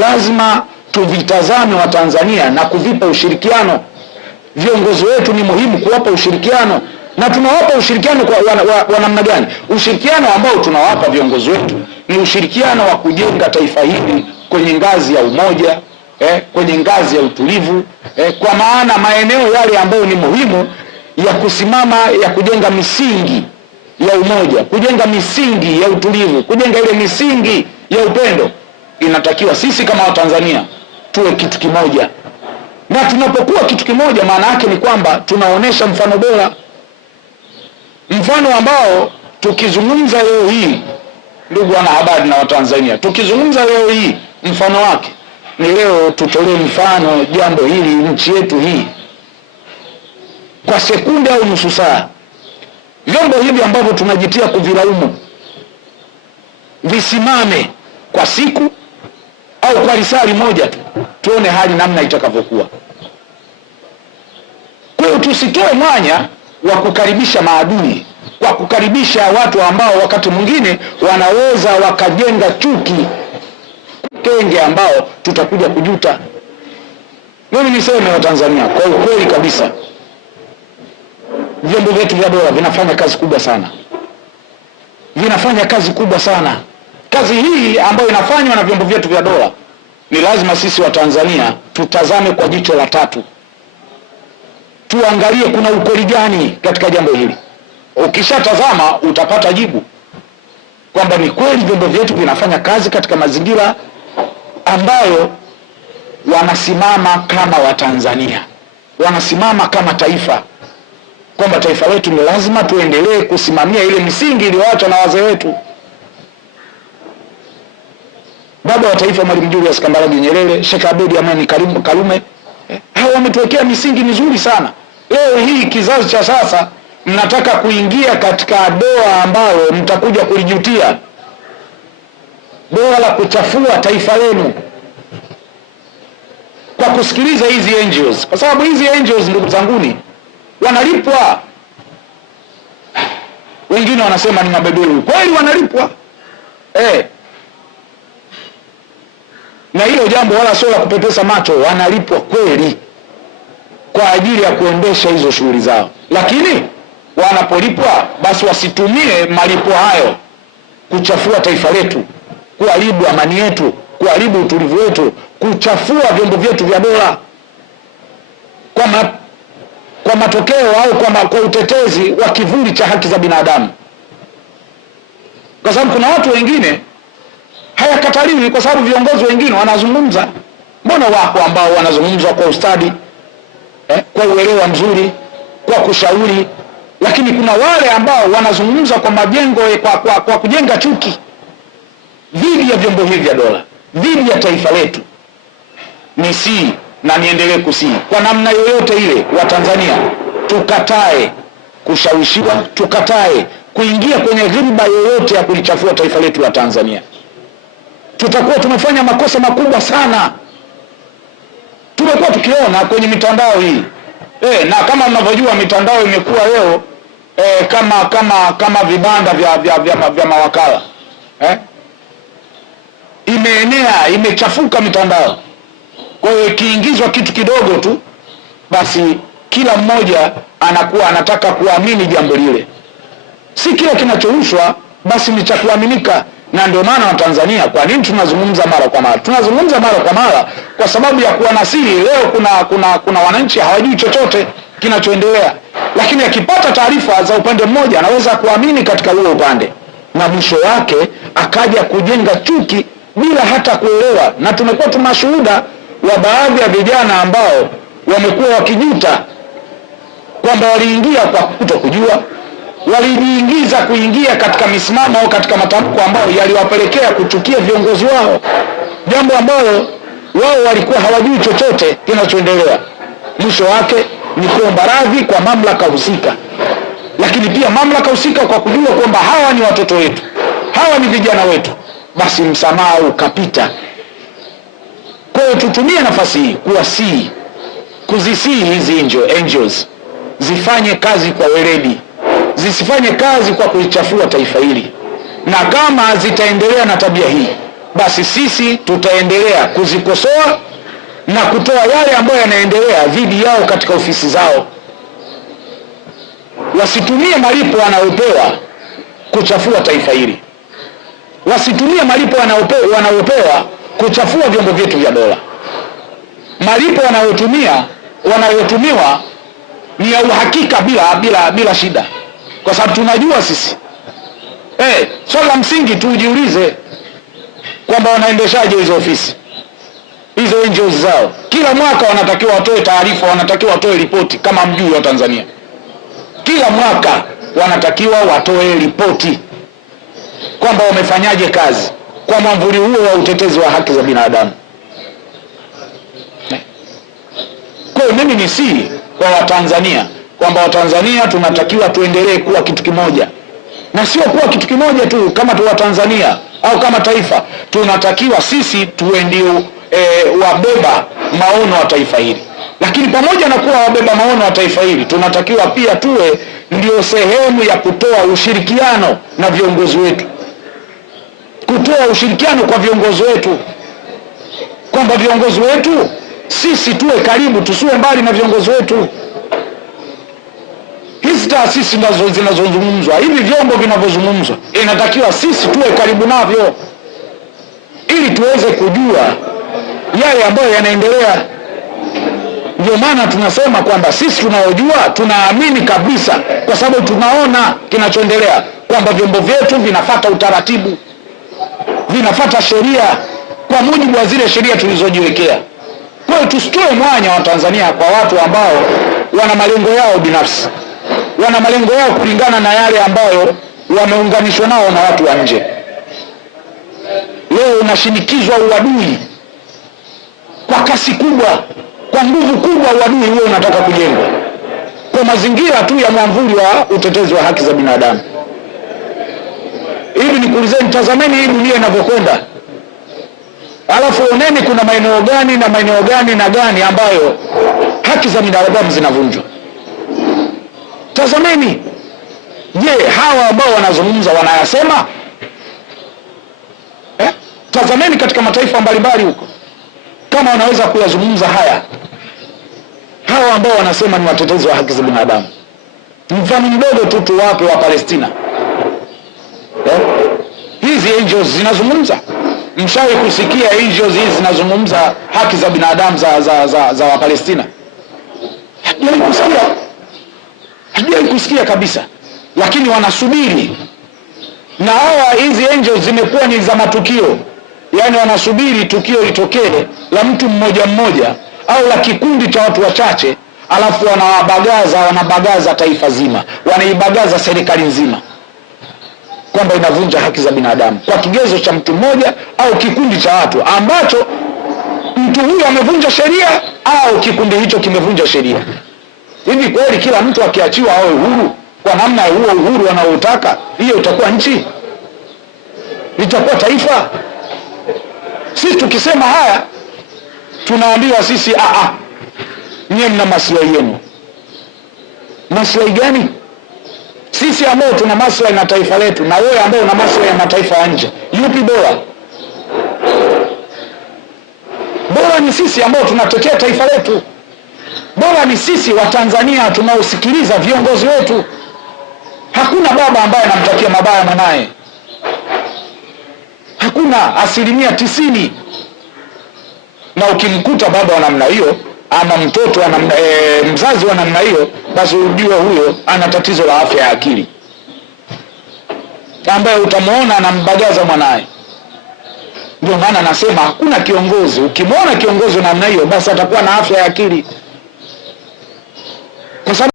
lazima tuvitazame wa Tanzania na kuvipa ushirikiano. Viongozi wetu ni muhimu kuwapa ushirikiano, na tunawapa ushirikiano kwa namna gani? Ushirikiano ambao tunawapa viongozi wetu ni ushirikiano wa kujenga taifa hili kwenye ngazi ya umoja, kwenye ngazi ya utulivu, kwa maana maeneo yale ambayo ni muhimu ya kusimama, ya kujenga misingi ya umoja, kujenga misingi ya utulivu, kujenga ile misingi ya upendo, inatakiwa sisi kama Watanzania tuwe kitu kimoja. Na tunapokuwa kitu kimoja, maana yake ni kwamba tunaonesha mfano bora, mfano ambao tukizungumza leo hii, ndugu wanahabari na Watanzania, tukizungumza leo hii mfano wake ni leo tutolee mfano jambo hili, nchi yetu hii, kwa sekunde au nusu saa. Vyombo hivi ambavyo tunajitia kuvilaumu visimame kwa siku au kwa risali moja tu, tuone hali namna itakavyokuwa. Kwa hiyo tusitoe mwanya wa kukaribisha maadui, kwa kukaribisha watu ambao wakati mwingine wanaweza wakajenga chuki kenge ambao tutakuja kujuta. Mimi niseme Watanzania kwa ukweli kabisa, vyombo vyetu vya dola vinafanya kazi kubwa sana, vinafanya kazi kubwa sana. Kazi hii ambayo inafanywa na vyombo vyetu vya dola, ni lazima sisi Watanzania tutazame kwa jicho la tatu, tuangalie kuna ukweli gani katika jambo hili. Ukishatazama utapata jibu kwamba ni kweli vyombo vyetu vinafanya kazi katika mazingira ambayo wanasimama kama Watanzania, wanasimama kama taifa, kwamba taifa letu ni lazima tuendelee kusimamia ile misingi iliyoachwa na wazee wetu. Baba wa taifa Mwalimu Julius Kambarage Nyerere, Sheikh Abeid Amani Karume, hao wametuwekea misingi mizuri sana. Leo hii kizazi cha sasa mnataka kuingia katika doa ambalo mtakuja kulijutia, doa la kuchafua taifa lenu kwa kusikiliza hizi NGOs, kwa sababu hizi NGOs, ndugu zanguni, wanalipwa. Wengine wanasema ni mabeberu, kweli wanalipwa na hilo jambo wala sio la kupepesa macho, wanalipwa kweli kwa ajili ya kuendesha hizo shughuli zao. Lakini wanapolipwa, basi wasitumie malipo hayo kuchafua taifa letu, kuharibu amani yetu, kuharibu utulivu wetu, kuchafua vyombo vyetu vya dola kwa matokeo au kwa utetezi wa kivuli cha haki za binadamu. Kwa sababu kuna watu wengine hayakataliwi, kwa sababu viongozi wengine wanazungumza. Mbona wako ambao wanazungumza kwa ustadi, kwa uelewa mzuri, kwa kushauri, lakini kuna wale ambao wanazungumza kwa majengo, kwa kujenga chuki dhidi ya vyombo hivi vya dola, dhidi ya taifa letu. Nisii na niendelee kusii kwa namna yoyote ile, wa Tanzania tukatae kushawishiwa, tukatae kuingia kwenye ghiriba yoyote ya kulichafua taifa letu la Tanzania. Tutakuwa tumefanya makosa makubwa sana. Tumekuwa tukiona kwenye mitandao hii na kama mnavyojua mitandao imekuwa leo kama vibanda vya mawakala, imeenea, imechafuka mitandao. Kwa hiyo ikiingizwa kitu kidogo tu, basi kila mmoja anakuwa anataka kuamini jambo lile. Si kila kinachorushwa basi ni cha kuaminika. Na ndio maana wa Tanzania, kwa nini tunazungumza mara kwa mara? Tunazungumza mara kwa mara kwa sababu ya kuwa nasiri. Leo kuna wananchi hawajui chochote kinachoendelea, lakini akipata taarifa za upande mmoja anaweza kuamini katika huo upande, na mwisho wake akaja kujenga chuki bila hata kuelewa. Na tumekuwa tunashuhuda wa baadhi ya vijana ambao wamekuwa wakijuta kwamba waliingia kwa kutokujua, walijiingiza kuingia katika misimamo au katika matamko ambayo yaliwapelekea kuchukia viongozi wao, jambo ambalo wao walikuwa hawajui chochote kinachoendelea. Mwisho wake ni kuomba radhi kwa mamlaka husika, lakini pia mamlaka husika kwa kujua kwamba hawa ni watoto wetu, hawa ni vijana wetu, basi msamaha ukapita. Kwa hiyo tutumie nafasi hii kuwasihi, kuzisihi hizi NGOs zifanye kazi kwa weledi, zisifanye kazi kwa kulichafua taifa hili. Na kama zitaendelea na tabia hii, basi sisi tutaendelea kuzikosoa na kutoa yale ambayo yanaendelea dhidi yao katika ofisi zao. Wasitumie malipo wanayopewa kuchafua taifa hili, wasitumie malipo wanayopewa kuchafua vyombo vyetu vya dola. Malipo wanayotumiwa ni ya uhakika bila shida, kwa sababu tunajua sisi swala la msingi tu ujiulize kwamba wanaendeshaje hizo ofisi, hizo NGOs zao. Kila mwaka wanatakiwa watoe taarifa, wanatakiwa watoe ripoti. Kama mjui wa Tanzania, kila mwaka wanatakiwa watoe ripoti kwamba wamefanyaje kazi kwa mwamvuli huo wa utetezi wa haki za binadamu. Kwa hiyo mimi nisi kwa Watanzania kwamba Watanzania tunatakiwa tuendelee kuwa kitu kimoja, na sio kuwa kitu kimoja tu kama tu Watanzania au kama taifa. Tunatakiwa sisi tuwe ndio wabeba maono wa taifa hili, lakini pamoja na kuwa wabeba maono wa taifa hili, tunatakiwa pia tuwe ndio sehemu ya kutoa ushirikiano na viongozi wetu, kutoa ushirikiano kwa viongozi wetu, kwamba viongozi wetu sisi tuwe karibu, tusiwe mbali na viongozi wetu. Hizi taasisi ndazo zinazozungumzwa, hivi vyombo vinavyozungumzwa, inatakiwa sisi tuwe karibu navyo ili tuweze kujua yale ambayo yanaendelea. Ndio maana tunasema kwamba sisi tunaojua, tunaamini kabisa, kwa sababu tunaona kinachoendelea, kwamba vyombo vyetu vinafuata utaratibu, vinafuata sheria kwa mujibu wa zile sheria tulizojiwekea. Kwa hiyo tusitoe mwanya wa Tanzania kwa watu ambao wana malengo yao binafsi, wana malengo yao kulingana na yale ambayo wameunganishwa nao na watu wa nje. Leo unashinikizwa uadui kwa kasi kubwa, kwa nguvu kubwa. Uadui huo unataka kujengwa kwa mazingira tu ya mwamvuli wa utetezi wa haki za binadamu. Hivi nikuulizeni, tazameni hii dunia inavyokwenda, alafu oneni kuna maeneo gani na maeneo gani na gani ambayo haki za binadamu zinavunjwa. Tazameni, je, hawa ambao wanazungumza wanayasema? Tazameni katika mataifa mbalimbali huko, kama wanaweza kuyazungumza haya, hawa ambao wanasema ni watetezi wa haki za binadamu. Mfano mdogo tu tuwape wa Palestina. Hizi NGOs zinazungumza. Mshawahi kusikia NGOs hizi zinazungumza haki za binadamu za wa Palestina? Hatujawahi kusikia kabisa, lakini wanasubiri. Na hawa hizi NGOs zimekuwa ni za matukio, yaani wanasubiri tukio litokee la mtu mmoja mmoja au la kikundi cha watu wachache, alafu wanabagaza taifa zima, wanaibagaza serikali nzima kwamba inavunja haki za binadamu kwa kigezo cha mtu mmoja au kikundi cha watu ambacho mtu huyu amevunja sheria au kikundi hicho kimevunja sheria. Hivi kweli kila mtu akiachiwa awe uhuru kwa namna ya huo uhuru wanaotaka, hiyo itakuwa nchi? Itakuwa taifa? Sisi tukisema haya tunaambiwa sisi nyie mna maslahi yenu. Maslahi gani? Sisi ambao tuna maslahi na taifa letu na wewe ambao una maslahi na taifa ya nje, yupi bora? Bora ni sisi ambao tunatetea taifa letu. Bora ni sisi wa Tanzania tunaosikiliza viongozi wetu. Hakuna baba ambaye anamtakia mabaya mwanae, hakuna, 90%. Na ukimkuta baba wa namna hiyo ama mtoto wa namna mzazi wa namna hiyo, basi ujue huyo ana tatizo la afya ya akili, ambaye utamuona anambagaza mwanae. Ndio maana nasema hakuna kiongozi, ukimwona kiongozi wa namna hiyo, basi atakuwa na afya ya akili, kwa sababu